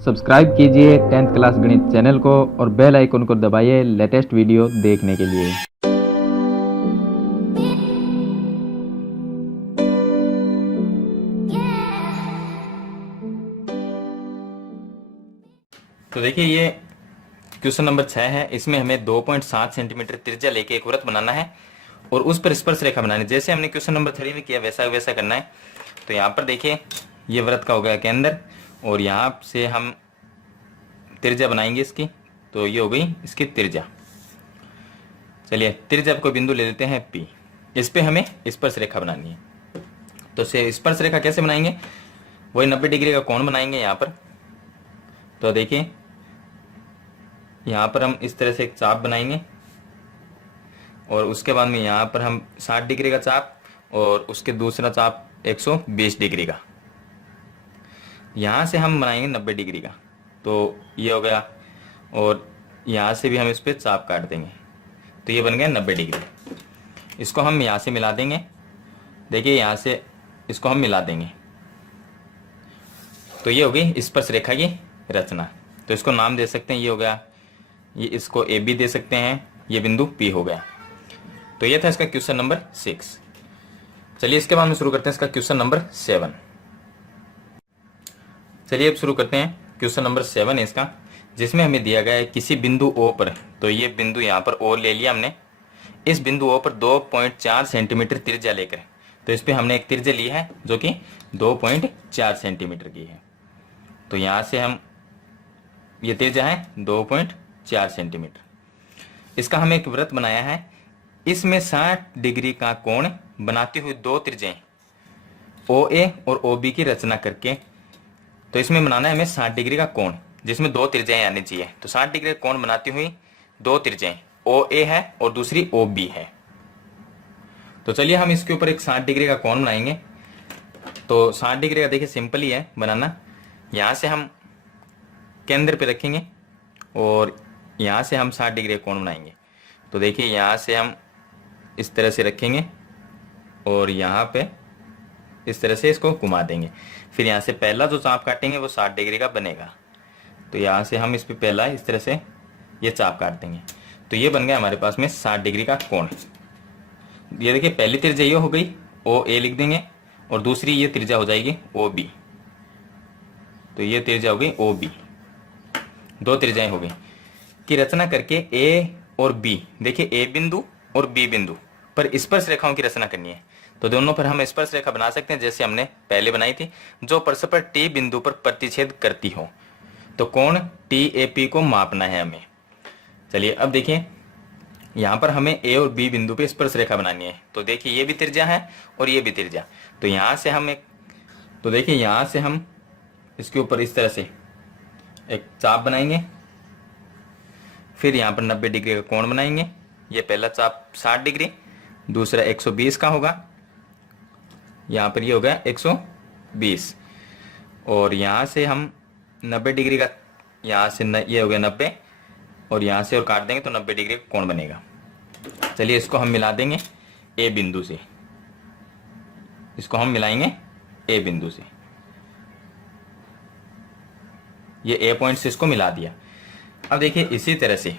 Subscribe कीजिए 10th class गणित channel को और बेल आइकन को दबाइए लेटेस्ट वीडियो देखने के लिए। तो देखिए ये क्वेश्चन नंबर 6 है। इसमें हमें 2.7 सेंटीमीटर त्रिज्या लेके एक वृत्त बनाना है और उस पर स्पर्श रेखा बनानी है। जैसे हमने क्वेश्चन नंबर 3 में किया वैसा वैसा करना है। तो यहाँ पर देखिए ये वृत्त का हो गया केंद्र और यहाँ से हम त्रिज्या बनाएंगे इसकी। तो ये हो गई इसकी त्रिज्या। चलिए त्रिज्या को बिंदु ले लेते हैं P। इस पे हमें स्पर्श रेखा बनानी है। तो स्पर्श रेखा कैसे बनाएंगे, वही 90 डिग्री का कोण बनाएंगे यहाँ पर। तो देखिए यहाँ पर हम इस तरह से एक चाप बनाएंगे और उसके बाद में यहाँ पर हम 60 डिग्री का चाप और उसके दूसरा चाप 120 डिग्री का। यहाँ से हम बनाएंगे 90 डिग्री का। तो ये हो गया और यहाँ से भी हम इस पर चाप काट देंगे। तो ये बन गया 90 डिग्री। इसको हम यहाँ से मिला देंगे। देखिए यहाँ से इसको हम मिला देंगे। तो ये हो गई स्पर्श रेखा की रचना। तो इसको नाम दे सकते हैं, ये हो गया, ये इसको ए बी दे सकते हैं, ये बिंदु P हो गया। तो ये था इसका क्वेश्चन नंबर 6। चलिए इसके बाद में शुरू करते हैं इसका क्वेश्चन नंबर 7। चलिए अब शुरू करते हैं। क्वेश्चन नंबर 7 है इसका, जिसमें हमें दिया गया है किसी बिंदु O पर। तो ये बिंदु यहाँ पर O ले लिया हमने। इस बिंदु O पर 2.4 सेंटीमीटर त्रिज्या लेकर, तो इस पर हमने एक त्रिज्या ली है जो कि 2.4 सेंटीमीटर की है। तो यहाँ से हम ये त्रिज्या है 2.4 सेंटीमीटर। इसका हमें एक वृत्त बनाया है। इसमें 60 डिग्री का कोण बनाती हुई दो त्रिज्याएं OA और OB की रचना करके, तो इसमें बनाना है हमें 60 डिग्री का कोण जिसमें दो त्रिज्याएं आनी चाहिए। तो 60 डिग्री का कोण बनाती हुई दो त्रिज्याएं OA है और दूसरी OB है। तो चलिए हम इसके ऊपर एक 60 डिग्री का कोण बनाएंगे। तो 60 डिग्री का देखिए सिंपल ही है बनाना। यहाँ से हम केंद्र पे रखेंगे और यहाँ से हम 60 डिग्री का कोण बनाएंगे। तो देखिए यहाँ से हम इस तरह से रखेंगे और यहाँ पे इस तरह से इसको घुमा देंगे। फिर यहाँ से पहला जो चाप काटेंगे वो 60 डिग्री का बनेगा। तो यहाँ से हम इस पे पहला इस तरह से ये चाप काट देंगे। तो ये बन गया हमारे पास में 60 डिग्री का कोण। ये देखिए पहली त्रिज्या ये हो गई, OA लिख देंगे, और दूसरी ये त्रिज्या हो जाएगी OB। तो ये त्रिज्या हो गई OB, दो त्रिज्याएं हो गई। की रचना करके A और B, देखिए A बिंदु और B बिंदु पर स्पर्श रेखाओं की रचना करनी है। तो दोनों पर हम स्पर्श रेखा बना सकते हैं जैसे हमने पहले बनाई थी, जो परस्पर T बिंदु पर प्रतिच्छेद करती हो। तो कोण TAP को मापना है हमें। चलिए अब देखिए यहाँ पर हमें A और B बिंदु पे स्पर्श रेखा बनानी है। तो देखिए ये भी त्रिज्या है और ये भी त्रिज्या। तो यहाँ से हम तो देखिए यहाँ से हम इसके ऊपर इस तरह से एक चाप बनाएंगे। फिर यहाँ पर 90 डिग्री का कोण बनाएंगे। ये पहला चाप 60 डिग्री, दूसरा 120 का होगा। यहाँ पर ये हो गया 120 और यहाँ से हम 90 डिग्री का, यहाँ से ये हो गया 90 और यहाँ से और काट देंगे तो 90 डिग्री का कोण बनेगा। चलिए इसको हम मिला देंगे A बिंदु से। इसको हम मिलाएंगे A बिंदु से। ये A पॉइंट से इसको मिला दिया। अब देखिए इसी तरह से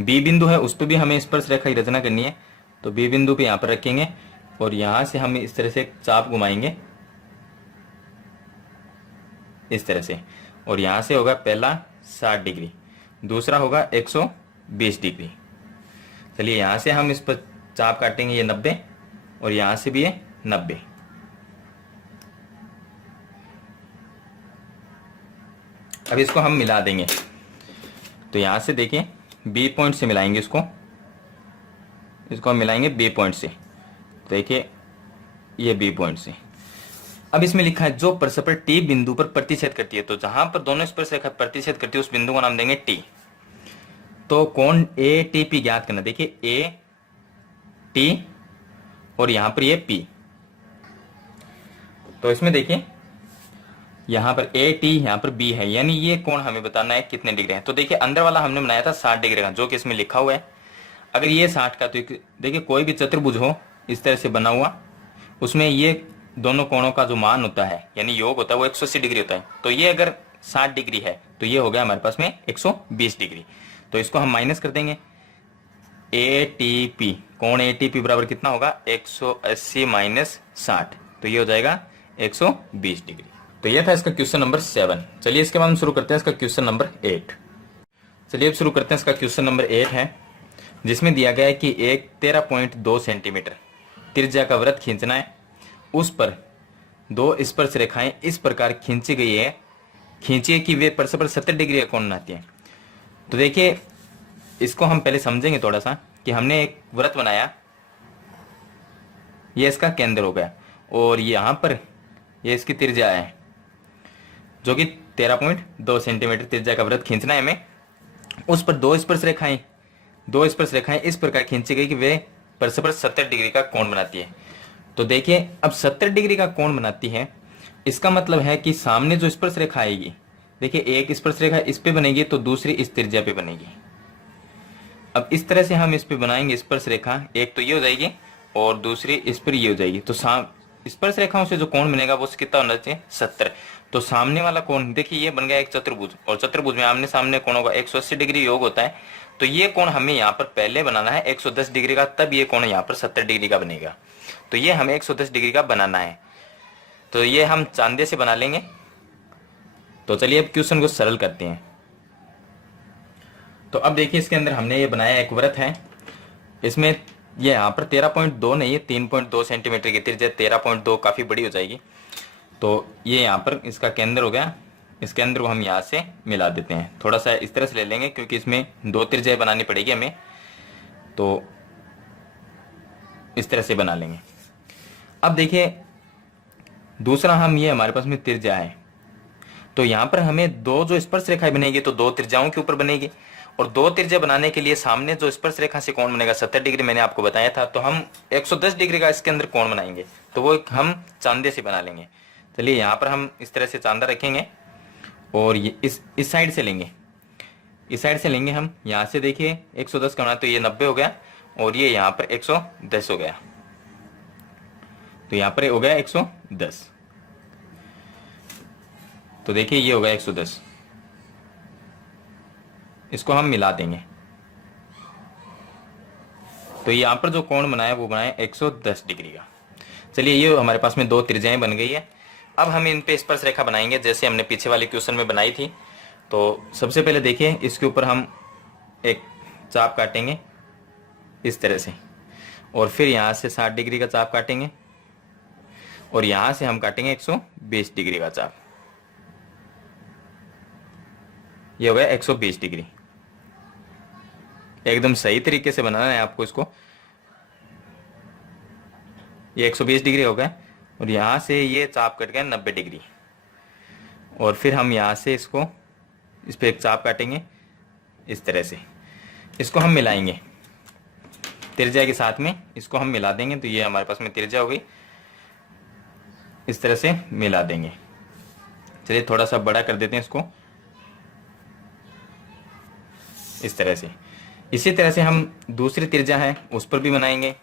B बिंदु है, उस पर भी हमें स्पर्श रेखा की रचना करनी है। तो B बिंदु पे यहाँ पर रखेंगे और यहाँ से हम इस तरह से चाप घुमाएंगे इस तरह से, और यहाँ से होगा पहला 60 डिग्री, दूसरा होगा 120 डिग्री। चलिए यहाँ से हम इस पर चाप काटेंगे, ये 90 और यहाँ से भी ये 90। अब इसको हम मिला देंगे। तो यहाँ से देखिए B पॉइंट से मिलाएंगे इसको हम मिलाएंगे B पॉइंट से। देखिए ये B पॉइंट से। अब इसमें लिखा है जो परस्पर T बिंदु पर प्रतिच्छेद करती है। तो जहां पर दोनों स्पर्श रेखा प्रतिच्छेद करती है उस बिंदु का नाम देंगे T। तो कोण ATP ज्ञात करना। देखिए AT और यहां पर ये P। तो इसमें देखिए यहाँ पर AT, यहाँ पर B है, यानी ये कोण हमें बताना है कितने डिग्री है। तो देखिए अंदर वाला हमने बनाया था 60 डिग्री का, जो कि इसमें लिखा हुआ है। अगर ये 60 का, तो देखिए कोई भी चतुर्भुज हो इस तरह से बना हुआ, उसमें ये दोनों कोणों का जो मान होता है यानी योग होता है वो 180 डिग्री होता है। तो ये अगर 60 डिग्री है तो तो ये हो गया हमारे पास में 120 डिग्री। तो इसको हम माइनस कर देंगे। ATP, कोण ATP बराबर कितना होगा, 180 माइनस 60, तो ये हो जाएगा 120 डिग्री। तो ये था इसका क्वेश्चन नंबर 7। चलिए इसके बाद हम शुरू करते हैं इसका क्वेश्चन नंबर 8। चलिए अब शुरू करते हैं इसका क्वेश्चन नंबर 8 है, जिसमें दिया गया है कि एक 13.2 सेंटीमीटर त्रिज्या का वृत्त खींचना है। उस पर दो स्पर्श रेखाएं इस प्रकार खींची गई है, खींचिए कि वे परस्पर 70 डिग्री का कोण बनाती हैं। तो देखिए इसको हम पहले समझेंगे थोड़ा सा कि हमने एक वृत्त बनाया, ये इसका केंद्र हो गया और यहाँ पर ये इसकी त्रिज्या है जो कि 13.2 सेंटीमीटर त्रिज्या का वृत्त खींचना है हमें। उस पर दो स्पर्श रेखाएं इस प्रकार खींची गई कि वे परस्पर 70 डिग्री का कोण बनाती है। तो देखिए अब 70 डिग्री का कोण बनाती है, इसका मतलब है कि सामने जो स्पर्श रेखा आएगी, देखिए एक स्पर्श रेखा इस पे बनेगी तो दूसरी इस त्रिज्या पे बनेगी। अब इस तरह से हम इस पे बनाएंगे स्पर्श रेखा, एक तो ये हो जाएगी और दूसरी इस पर ये हो जाएगी। तो स्पर्श रेखाओं से जो कोण बनेगा वो कितना होना चाहिए, 70। तो सामने वाला कोण देखिए ये बन गया एक चतुर्भुज, और चतुर्भुज में आमने सामने कोणों का 180 डिग्री योग होता है। तो ये कोण हमें यहाँ पर पहले बनाना है 110 डिग्री का, तब ये कोण यहाँ पर 70 डिग्री का बनेगा। तो ये हमें 110 डिग्री का बनाना है, तो ये हम चांदे से बना लेंगे। तो चलिए अब क्वेश्चन को सरल करते हैं। तो अब देखिए इसके अंदर हमने ये बनाया एक वृत्त है, इसमें ये यहाँ पर 13.2 नहीं है 3.2 सेंटीमीटर की त्रिज्या, 13.2 काफी बड़ी हो जाएगी। तो ये यहाँ पर इसका केंद्र हो गया, इस केंद्र को हम यहाँ से मिला देते हैं, थोड़ा सा इस तरह से ले लेंगे क्योंकि इसमें दो त्रिज्याएं बनानी पड़ेगी हमें, तो इस तरह से बना लेंगे। अब देखिए दूसरा हम ये हमारे पास में त्रिज्या है, तो यहाँ पर हमें दो जो स्पर्श रेखाएं बनेगी तो दो त्रिज्याओं के ऊपर बनेगी, और दो त्रिज्या बनाने के लिए सामने जो स्पर्श रेखा से कोण बनेगा 70 डिग्री मैंने आपको बताया था। तो हम 110 डिग्री का इसके अंदर कोण बनाएंगे, तो वो हम चांदे से बना लेंगे। चलिए यहाँ पर हम इस तरह से चांदा रखेंगे और ये इस साइड से लेंगे, इस साइड से लेंगे हम। यहाँ से देखिए 110 का होना, तो ये 90 हो गया और ये यहाँ पर 110 हो गया, तो यहाँ पर हो गया 110। तो देखिए ये हो गया 110, इसको हम मिला देंगे। तो यहाँ पर जो कोण बनाया वो बनाया 110 डिग्री का। चलिए ये हमारे पास में दो त्रिज्याएं बन गई है। अब हम इन पे स्पर्श रेखा बनाएंगे जैसे हमने पीछे वाले क्वेश्चन में बनाई थी। तो सबसे पहले देखिए इसके ऊपर हम एक चाप काटेंगे इस तरह से, और फिर यहाँ से 60 डिग्री का चाप काटेंगे, और यहाँ से हम काटेंगे 120 डिग्री का चाप। ये हो गया 120 डिग्री। एकदम सही तरीके से बनाना है आपको इसको। ये 120 डिग्री हो गया, और यहाँ से ये चाप कट गया 90 डिग्री, और फिर हम यहाँ से इसको इस पे एक चाप काटेंगे इस तरह से। इसको हम मिलाएंगे त्रिज्या के साथ में, इसको हम मिला देंगे। तो ये हमारे पास में त्रिज्या हो गई, इस तरह से मिला देंगे। चलिए थोड़ा सा बड़ा कर देते हैं इसको इस तरह से। इसी तरह से हम दूसरी त्रिज्या है उस पर भी बनाएंगे।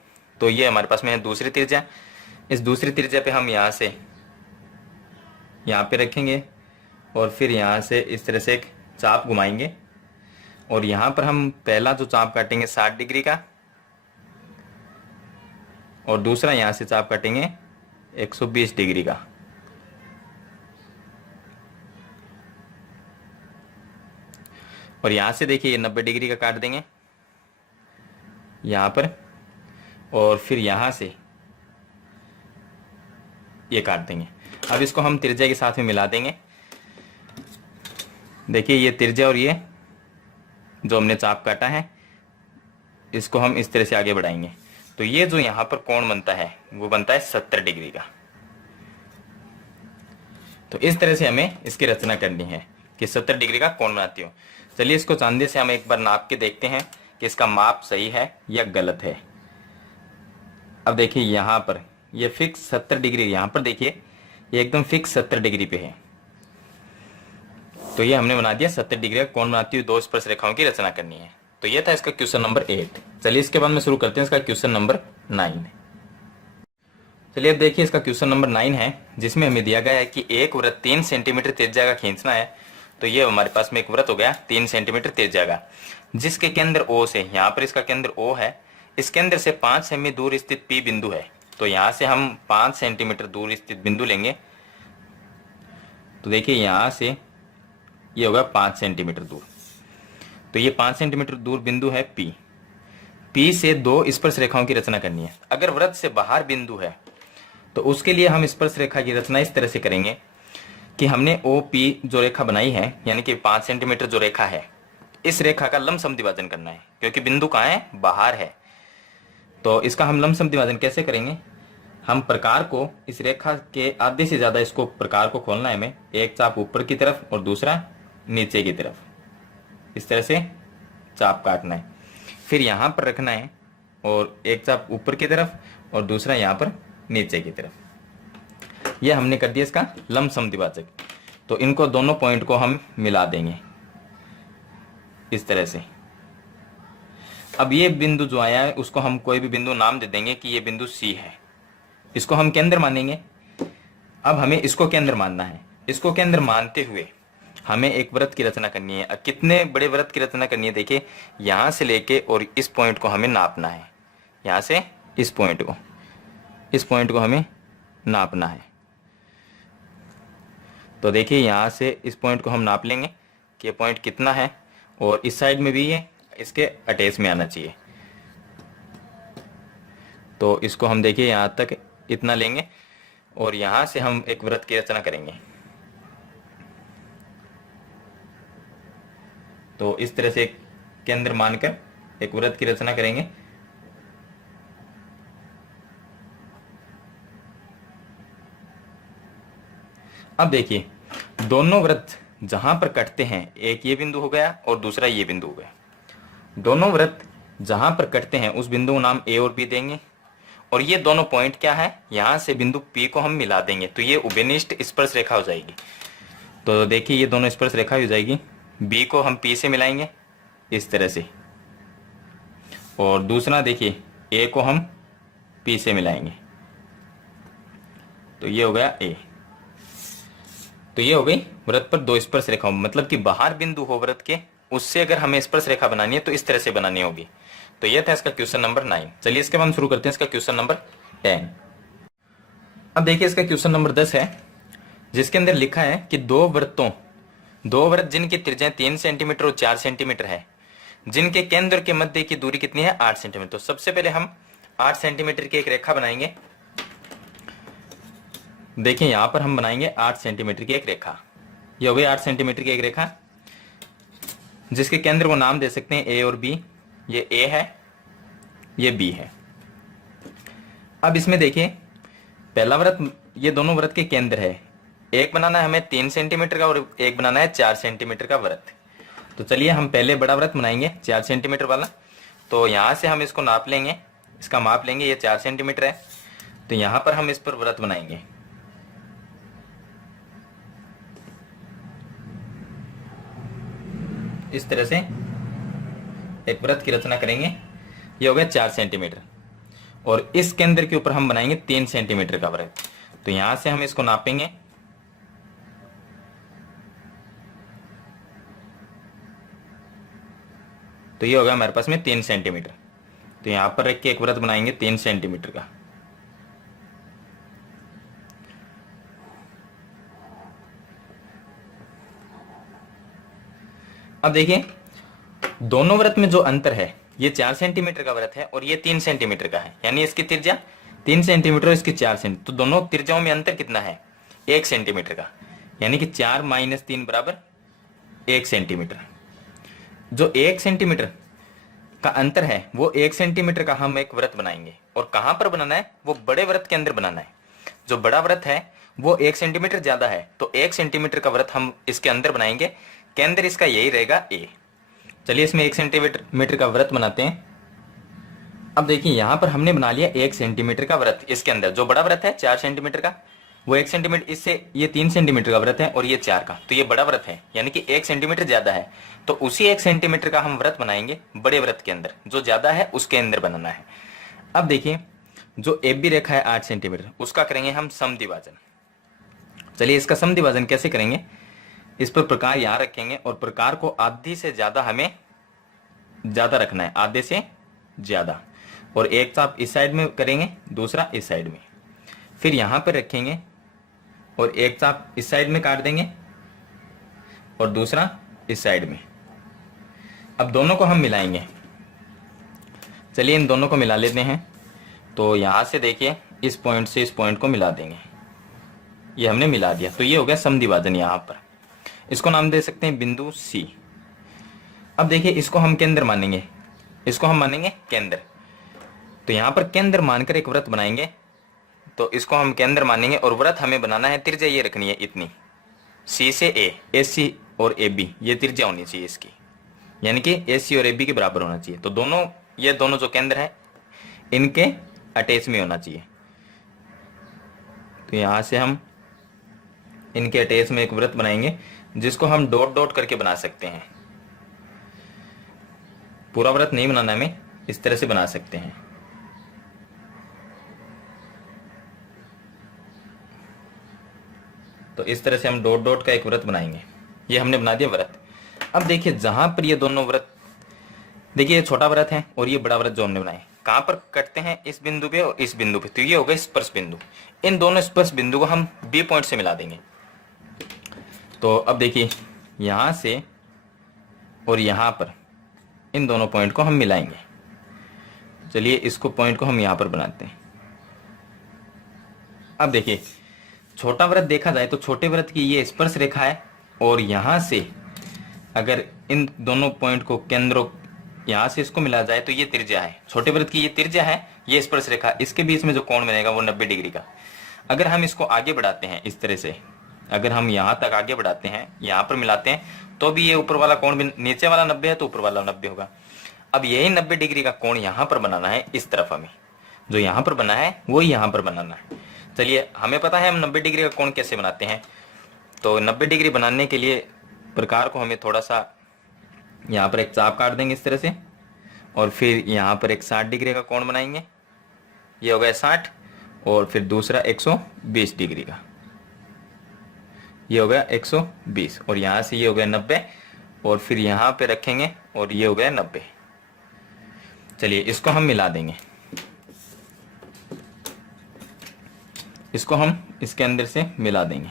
तो ये हमारे पास में है दूसरी त्रिज्या, इस दूसरी त्रिज्या पे हम यहाँ से यहाँ पे रखेंगे, और फिर यहाँ से इस तरह से एक चाप घुमाएंगे, और यहाँ पर हम पहला जो चाप काटेंगे 60 डिग्री का, और दूसरा यहाँ से चाप काटेंगे 120 डिग्री का। और यहाँ से देखिए ये 90 डिग्री का काट देंगे यहाँ पर, और फिर यहाँ से ये काट देंगे। अब इसको हम त्रिज्या के साथ में मिला देंगे। देखिए ये त्रिज्या और ये जो हमने चाप काटा है, इसको हम इस तरह से आगे बढ़ाएंगे। तो ये जो यहाँ पर कोण बनता है वो बनता है 70 डिग्री का। तो इस तरह से हमें इसकी रचना करनी है कि 70 डिग्री का कोण बनाती हो। चलिए इसको चांदी से हम एक बार नाप के देखते हैं कि इसका माप सही है या गलत है। अब देखिए यहाँ पर ये फिक्स 70 डिग्री, यहाँ पर देखिए ये एकदम फिक्स 70 डिग्री पे है। तो ये हमने बना दिया 70 डिग्री का कोण बनाती हुई दो स्पर्श रेखाओं की रचना करनी है। तो ये था इसका क्वेश्चन नंबर 8। चलिए इसके बाद में शुरू करते हैं इसका क्वेश्चन नंबर 9। चलिए अब देखिए इसका क्वेश्चन नंबर 9 है, जिसमें हमें दिया गया है कि एक वृत्त 3 सेंटीमीटर त्रिज्या का खींचना है। तो ये हमारे पास में एक वृत्त हो गया 3 सेंटीमीटर त्रिज्या का, जिसके केंद्र O से, यहाँ पर इसका केंद्र O है, इस केंद्र से 5 सेमी दूर स्थित P बिंदु है। तो यहाँ से हम 5 सेंटीमीटर दूर स्थित बिंदु लेंगे। तो देखिए यहाँ से ये होगा 5 सेंटीमीटर दूर। तो ये 5 सेंटीमीटर दूर बिंदु है P से 2 स्पर्श रेखाओं की रचना करनी है। अगर वृत्त से बाहर बिंदु है तो उसके लिए हम स्पर्श रेखा की रचना इस तरह से करेंगे कि हमने OP जो रेखा बनाई है, यानी कि 5 सेंटीमीटर जो रेखा है, इस रेखा का लंब समद्विभाजन करना है, क्योंकि बिंदु कहाँ है, बाहर है। तो इसका हम लंब समद्विभाजन कैसे करेंगे, हम प्रकार को, इस रेखा के आधे से ज्यादा इसको प्रकार को खोलना है हमें, एक चाप ऊपर की तरफ और दूसरा नीचे की तरफ, इस तरह से चाप काटना है, फिर यहां पर रखना है और एक चाप ऊपर की तरफ और दूसरा यहां पर नीचे की तरफ। यह हमने कर दिया इसका लंब समद्विभाजक। तो इनको दोनों पॉइंट को हम मिला देंगे इस तरह से। अब ये बिंदु जो आया है उसको हम कोई भी बिंदु नाम दे देंगे कि ये बिंदु C है, इसको हम केंद्र मानेंगे। अब हमें इसको केंद्र मानना है। इसको केंद्र मानते हुए हमें एक वृत्त की रचना करनी है। अब कितने बड़े वृत्त की रचना करनी है, देखिए यहां से लेके और इस पॉइंट को हमें नापना है, यहां से इस पॉइंट को हमें नापना है। तो देखिए यहां से इस पॉइंट को हम नाप लेंगे कि ये पॉइंट कितना है, और इस साइड में भी ये इसके अटैच में आना चाहिए। तो इसको हम देखिए यहां तक इतना लेंगे और यहां से हम एक वृत्त की रचना करेंगे। तो इस तरह से केंद्र मानकर एक वृत्त की रचना करेंगे। अब देखिए दोनों वृत्त जहां पर कटते हैं, एक ये बिंदु हो गया और दूसरा ये बिंदु हो गया, दोनों वृत्त जहां पर कटते हैं उस बिंदु का नाम A और B देंगे, और ये दोनों पॉइंट क्या है, यहां से बिंदु P को हम मिला देंगे, तो ये उभयनिष्ठ स्पर्श रेखा हो जाएगी। तो देखिए ये दोनों स्पर्श रेखा हो जाएगी। B को हम P से मिलाएंगे इस तरह से, और दूसरा देखिए A को हम P से मिलाएंगे, तो ये हो गया A। तो ये हो गई वृत्त पर दो स्पर्श रेखाओं, मतलब कि बाहर बिंदु हो वृत्त के, उससे अगर हमें स्पर्श रेखा बनानी है तो इस तरह से बनानी होगी। तो ये था इसका क्वेश्चन नंबर 9। चलिए इसके बाद हम शुरू करते हैं इसका क्वेश्चन नंबर 10। अब देखिए इसका क्वेश्चन नंबर 10 है, जिसके अंदर लिखा है कि दो वृत्त जिनकी त्रिज्या 3 सेंटीमीटर और 4 सेंटीमीटर है, जिनके केंद्र के मध्य की दूरी कितनी है, 8 सेंटीमीटर। तो सबसे पहले हम 8 सेंटीमीटर की एक रेखा बनाएंगे। देखिए यहां पर हम बनाएंगे 8 सेंटीमीटर की एक रेखा। ये हो गई 8 सेंटीमीटर की एक रेखा, जिसके केंद्र को नाम दे सकते हैं A और B। ये A है, ये B है। अब इसमें देखिए पहला वृत्त, ये दोनों वृत्त के केंद्र है। एक बनाना है हमें 3 सेंटीमीटर का और एक बनाना है 4 सेंटीमीटर का वृत्त। तो चलिए हम पहले बड़ा वृत्त बनाएंगे 4 सेंटीमीटर वाला। तो यहां से हम इसको नाप लेंगे, इसका माप लेंगे, ये 4 सेंटीमीटर है। तो यहां पर हम इस पर वृत्त बनाएंगे। इस तरह से एक वृत्त की रचना करेंगे। ये हो गया 4 सेंटीमीटर, और इस केंद्र के ऊपर हम बनाएंगे 3 सेंटीमीटर का वृत्त। तो यहां से हम इसको नापेंगे। तो ये होगा हमारे पास में 3 सेंटीमीटर। तो यहां पर रख के एक वृत्त बनाएंगे 3 सेंटीमीटर का। अब देखिए दोनों वृत्त में जो अंतर है, ये 4 सेंटीमीटर का वृत्त है और ये 3 सेंटीमीटर का है, यानी इसकी त्रिज्या 3 सेंटीमीटर और इसकी 4 सेंटीमीटर। तो दोनों त्रिज्याओं में अंतर कितना है, 1 सेंटीमीटर का, यानी कि 4 - 3 बराबर 1 सेंटीमीटर। जो 1 सेंटीमीटर का अंतर है, वो 1 सेंटीमीटर का हम एक वृत्त बनाएंगे। और कहां पर बनाना है, वो बड़े वृत्त के अंदर बनाना है। जो बड़ा वृत्त है वो 1 सेंटीमीटर ज्यादा है, तो 1 सेंटीमीटर का वृत्त हम इसके अंदर बनाएंगे। केंद्र इसका यही रहेगा A। चलिए इसमें 1 सेंटीमीटर का वृत्त बनाते हैं। अब देखिए यहां पर हमने बना लिया 1 सेंटीमीटर का वृत्त। इसके अंदर जो बड़ा वृत्त है 4 सेंटीमीटर का, वो 1 सेंटीमीटर, इससे ये 3 सेंटीमीटर का वृत्त है और ये 4 का, तो ये बड़ा वृत्त है, यानी कि 1 सेंटीमीटर ज्यादा है। तो उसी 1 सेंटीमीटर का हम वृत्त बनाएंगे बड़े वृत्त के अंदर, जो ज्यादा है उसके अंदर बनाना है। अब देखिए जो AB रेखा है 8 सेंटीमीटर, उसका करेंगे हम समद्विभाजन। चलिए इसका समद्विभाजन कैसे करेंगे, इस पर प्रकार यहां रखेंगे और प्रकार को आधे से ज्यादा हमें ज्यादा रखना है, आधे से ज्यादा। और एक चाप इस साइड में करेंगे, दूसरा इस साइड में, फिर यहां पर रखेंगे और एक चाप इस साइड में काट देंगे और दूसरा इस साइड में। अब दोनों को हम मिलाएंगे। चलिए इन दोनों को मिला लेते हैं। तो यहां से देखिए इस पॉइंट से इस पॉइंट को मिला देंगे, ये हमने मिला दिया। तो ये हो गया समद्विभाजन। यहां पर इसको नाम दे सकते हैं बिंदु सी। अब देखिए इसको हम केंद्र मानेंगे, इसको हम मानेंगे केंद्र। तो यहां पर केंद्र मानकर एक वृत्त बनाएंगे, तो इसको हम केंद्र मानेंगे और वृत्त हमें बनाना है, त्रिज्या ये रखनी है इतनी, सी से ए सी और ए बी, ये त्रिज्या होनी चाहिए इसकी, यानी कि ए सी और ए बी के बराबर होना चाहिए। तो दोनों, ये दोनों जो केंद्र है इनके अटैच में होना चाहिए। तो यहां से हम इनके अटैच में एक वृत्त बनाएंगे, जिसको हम डॉट डॉट करके बना सकते हैं। पूरा वृत्त नहीं बनाना, हमें इस तरह से बना सकते हैं। तो इस तरह से हम डॉट डॉट का एक वृत्त बनाएंगे। ये हमने बना दिया वृत्त। अब देखिए जहां पर ये दोनों वृत्त, देखिए ये छोटा वृत्त है और ये बड़ा वृत्त जो हमने बनाए, कहां पर कटते हैं, इस बिंदु पे और इस बिंदु पे। तो ये हो गए स्पर्श बिंदु। इन दोनों स्पर्श बिंदु को हम बी पॉइंट से मिला देंगे। तो अब देखिए यहां से और यहां पर इन दोनों पॉइंट को हम मिलाएंगे। चलिए इसको पॉइंट को हम यहां पर बनाते हैं। अब देखिए छोटा वृत्त देखा जाए तो छोटे वृत्त की ये स्पर्श रेखा है, और यहां से अगर इन दोनों पॉइंट को केंद्रों, यहां से इसको मिला जाए तो ये त्रिज्या है। छोटे वृत्त की ये त्रिज्या है, ये स्पर्श रेखा, इसके बीच में जो कोण बनेगा वो 90 डिग्री का। अगर हम इसको आगे बढ़ाते हैं इस तरह से, अगर हम यहां तक आगे बढ़ाते हैं, यहां पर मिलाते हैं, तो भी ये ऊपर वाला कोण भी, नीचे वाला 90 है तो ऊपर वाला 90 होगा। अब यही 90 डिग्री का कोण यहां पर बनाना है, इस तरफ हमें जो यहां पर बना है वो यहां पर बनाना है। चलिए हमें पता है हम 90 डिग्री का कोण कैसे बनाते हैं। तो 90 डिग्री बनाने के लिए प्रकार को हमें थोड़ा सा यहाँ पर एक चाप काट देंगे इस तरह से, और फिर यहाँ पर एक 60 डिग्री का कोण बनाएंगे, ये हो गया 60, और फिर दूसरा 120 डिग्री का, ये हो गया 120, और यहाँ से ये हो गया 90, और फिर यहाँ पे रखेंगे और ये हो गया 90। चलिए इसको हम मिला देंगे, इसको हम इसके अंदर से मिला देंगे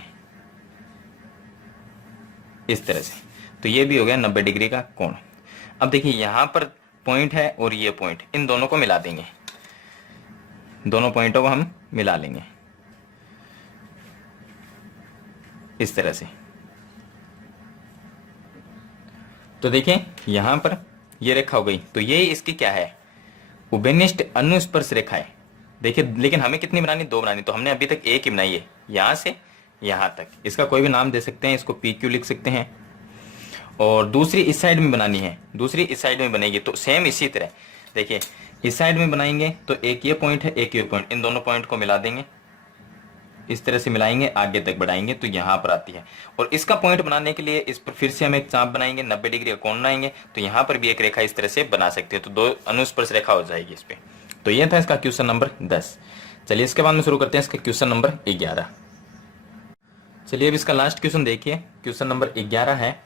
इस तरह से। तो ये भी हो गया 90 डिग्री का कोण। अब देखिए यहां पर पॉइंट है और ये पॉइंट, इन दोनों को मिला देंगे, दोनों पॉइंटों को हम मिला लेंगे इस तरह से। तो देखिए यहां पर ये रेखा हो गई, तो ये इसकी क्या है, उभयनिष्ठ अनुस्पर्श रेखा है। देखिए लेकिन हमें कितनी बनानी, 2 बनानी, तो हमने अभी तक एक ही बनाई है, यहां से यहां तक। इसका कोई भी नाम दे सकते हैं, इसको PQ लिख सकते हैं। और दूसरी इस साइड में बनानी है, दूसरी इस साइड में बनेगी, तो सेम इसी तरह देखिए इस साइड में बनाएंगे तो एक ये पॉइंट है, एक ये पॉइंट, इन दोनों पॉइंट को मिला देंगे, इस तरह से मिलाएंगे, आगे तक बढ़ाएंगे तो यहाँ पर आती है। और इसका पॉइंट बनाने के लिए इस पर फिर से हम एक चाप बनाएंगे, 90 डिग्री का कोण बनाएंगे, तो यहाँ पर भी एक रेखा इस तरह से बना सकते हैं, तो 2 अनुस्पर्श रेखा हो जाएगी इस पे। तो ये था इसका क्वेश्चन नंबर 10। चलिए इसके बाद में शुरू करते हैं इसका क्वेश्चन नंबर 11। चलिए अब इसका लास्ट क्वेश्चन देखिए, क्वेश्चन नंबर 11 है।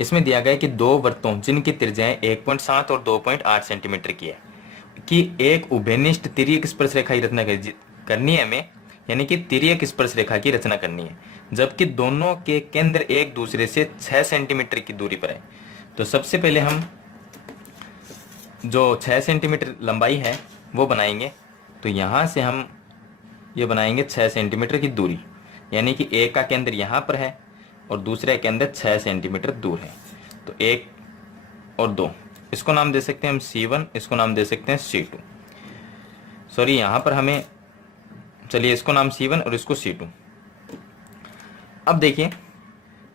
इसमें दिया गया कि 2 वृत्तों जिनकी त्रिज्याएं 1.7 और 2.8 सेंटीमीटर की है कि एक उभयनिष्ठ तिर्यक स्पर्श रेखा की रचना करनी है हमें, यानी कि तिर्यक स्पर्श रेखा की रचना करनी है, जबकि दोनों के केंद्र एक दूसरे से 6 सेंटीमीटर की दूरी पर है। तो सबसे पहले हम जो 6 सेंटीमीटर लंबाई है वो बनाएंगे। तो यहाँ से हम ये बनाएंगे 6 सेंटीमीटर की दूरी, यानी कि एक का केंद्र यहाँ पर है और दूसरे के अंदर 6 सेंटीमीटर दूर है। तो 1 और 2, इसको नाम दे सकते हैं हम C1, इसको नाम दे सकते हैं C2। सॉरी यहाँ पर हमें, चलिए इसको नाम C1 और इसको C2। अब देखिए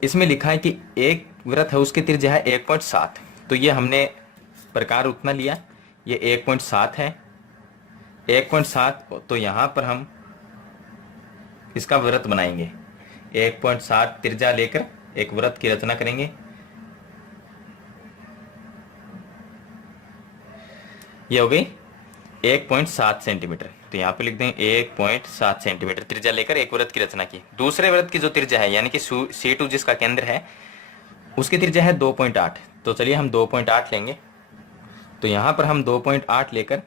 इसमें लिखा है कि एक वृत्त है उसकी त्रिज्या है 1.7, तो ये हमने प्रकार उतना लिया, ये 1.7 है, 1.7। तो यहाँ पर हम इसका वृत्त बनाएंगे, 1.7 त्रिज्या लेकर एक वृत्त की रचना करेंगे। ये हो गई 1.7 सेंटीमीटर, तो यहाँ पे लिख दें 1.7 सेंटीमीटर त्रिज्या लेकर एक वृत्त की रचना की। दूसरे वृत्त की जो त्रिज्या है यानी कि C2 जिसका केंद्र है उसकी त्रिज्या है 2.8, तो चलिए हम 2.8 लेंगे। तो यहां पर हम 2.8 लेकर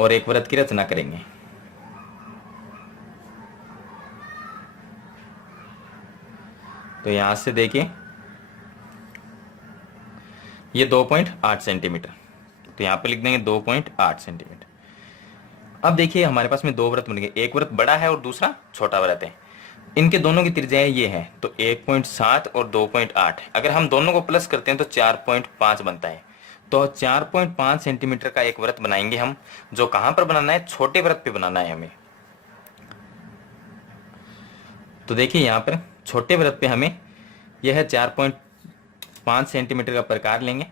और एक वृत्त की रचना करेंगे। तो यहां से देखिए ये 2.8 सेंटीमीटर, तो यहां पर लिख देंगे 2.8 सेंटीमीटर। अब देखिए हमारे पास में दो वृत्त बन गए, एक वृत्त बड़ा है और दूसरा छोटा वृत्त है। इनके दोनों की त्रिज्या ये है, तो 1.7 और 2.8, अगर हम दोनों को प्लस करते हैं तो 4.5 बनता है। तो 4.5 सेंटीमीटर का एक वृत्त बनाएंगे हम, जो कहां पर बनाना है, छोटे वृत्त पे बनाना है हमें। तो देखिए यहां पर छोटे वृत्त पे हमें यह है 4.5 सेंटीमीटर का प्रकार लेंगे,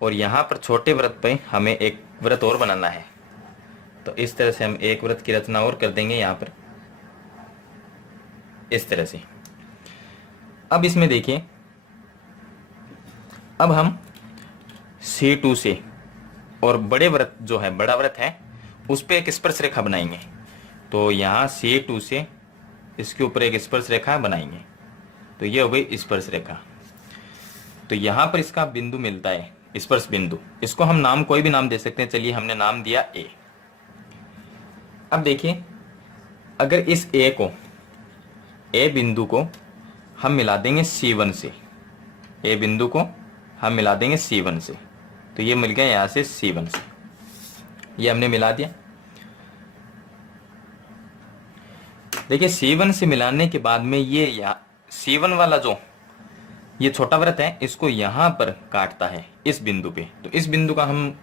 और यहां पर छोटे वृत्त पे हमें एक वृत्त और बनाना है। तो इस तरह से हम एक वृत्त की रचना और कर देंगे यहां पर, इस तरह से। अब इसमें देखिए, अब हम C2 से और बड़े वृत्त जो है, बड़ा वृत्त है, उस पे एक स्पर्श रेखा बनाएंगे। तो यहां C2 से इसके ऊपर एक स्पर्श रेखा बनाएंगे, तो ये हो गई स्पर्श रेखा। तो यहां पर इसका बिंदु मिलता है, स्पर्श बिंदु। इसको हम नाम कोई भी नाम दे सकते हैं, चलिए हमने नाम दिया A। अब देखिए अगर इस A बिंदु को हम मिला देंगे C1 से, A बिंदु को हम मिला देंगे C1 से, तो ये मिल गया यहां से C1 से, ये हमने मिला दिया। देखिए C1 से मिलाने के बाद में ये C1 वाला जो ये छोटा वृत्त है, इसको यहां पर काटता है इस बिंदु पे। तो इस बिंदु का हम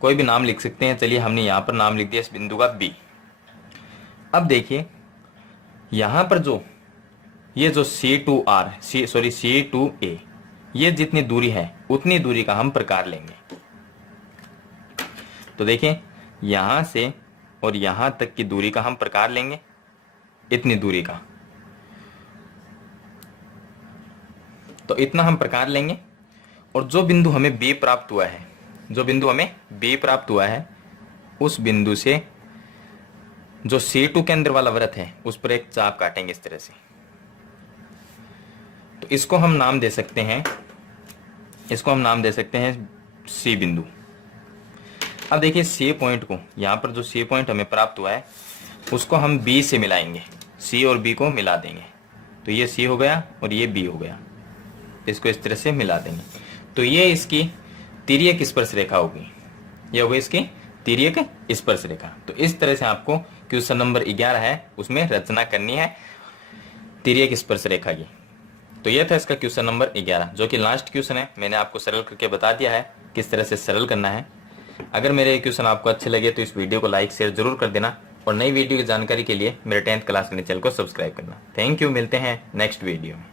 कोई भी नाम लिख सकते हैं, चलिए हमने यहां पर नाम लिख दिया इस बिंदु का B। अब देखिए यहां पर ये जो C2A, ये जितनी दूरी है उतनी दूरी का हम प्रकार लेंगे। तो देखिए यहां से और यहां तक की दूरी का हम प्रकार लेंगे, इतनी दूरी का। तो इतना हम प्रकार लेंगे, और जो बिंदु हमें B प्राप्त हुआ है, उस बिंदु से जो C2 के अंदर वाला वृत्त है उस पर एक चाप काटेंगे इस तरह से। तो इसको हम नाम दे सकते हैं, C बिंदु। अब देखिए C पॉइंट को, यहां पर जो C पॉइंट हमें प्राप्त हुआ है उसको हम B से मिलाएंगे, C और B को मिला देंगे। तो ये C हो गया और ये B हो गया, इसको इस तरह से मिला देंगे। तो ये इसकी तिर्यक स्पर्श रेखा होगी, ये होगी इसकी तिर्यक स्पर्श रेखा। तो इस तरह से आपको क्वेश्चन नंबर 11 है उसमें रचना करनी है तिर्यक स्पर्श रेखा की। तो यह था इसका क्वेश्चन नंबर 11, जो कि लास्ट क्वेश्चन है। मैंने आपको सरल करके बता दिया है किस तरह से सरल करना है। अगर मेरे क्वेश्चन आपको अच्छे लगे तो इस वीडियो को लाइक शेयर जरूर कर देना, और नई वीडियो की जानकारी के लिए मेरे 10th क्लास के चैनल को सब्सक्राइब करना। थैंक यू, मिलते हैं नेक्स्ट वीडियो में।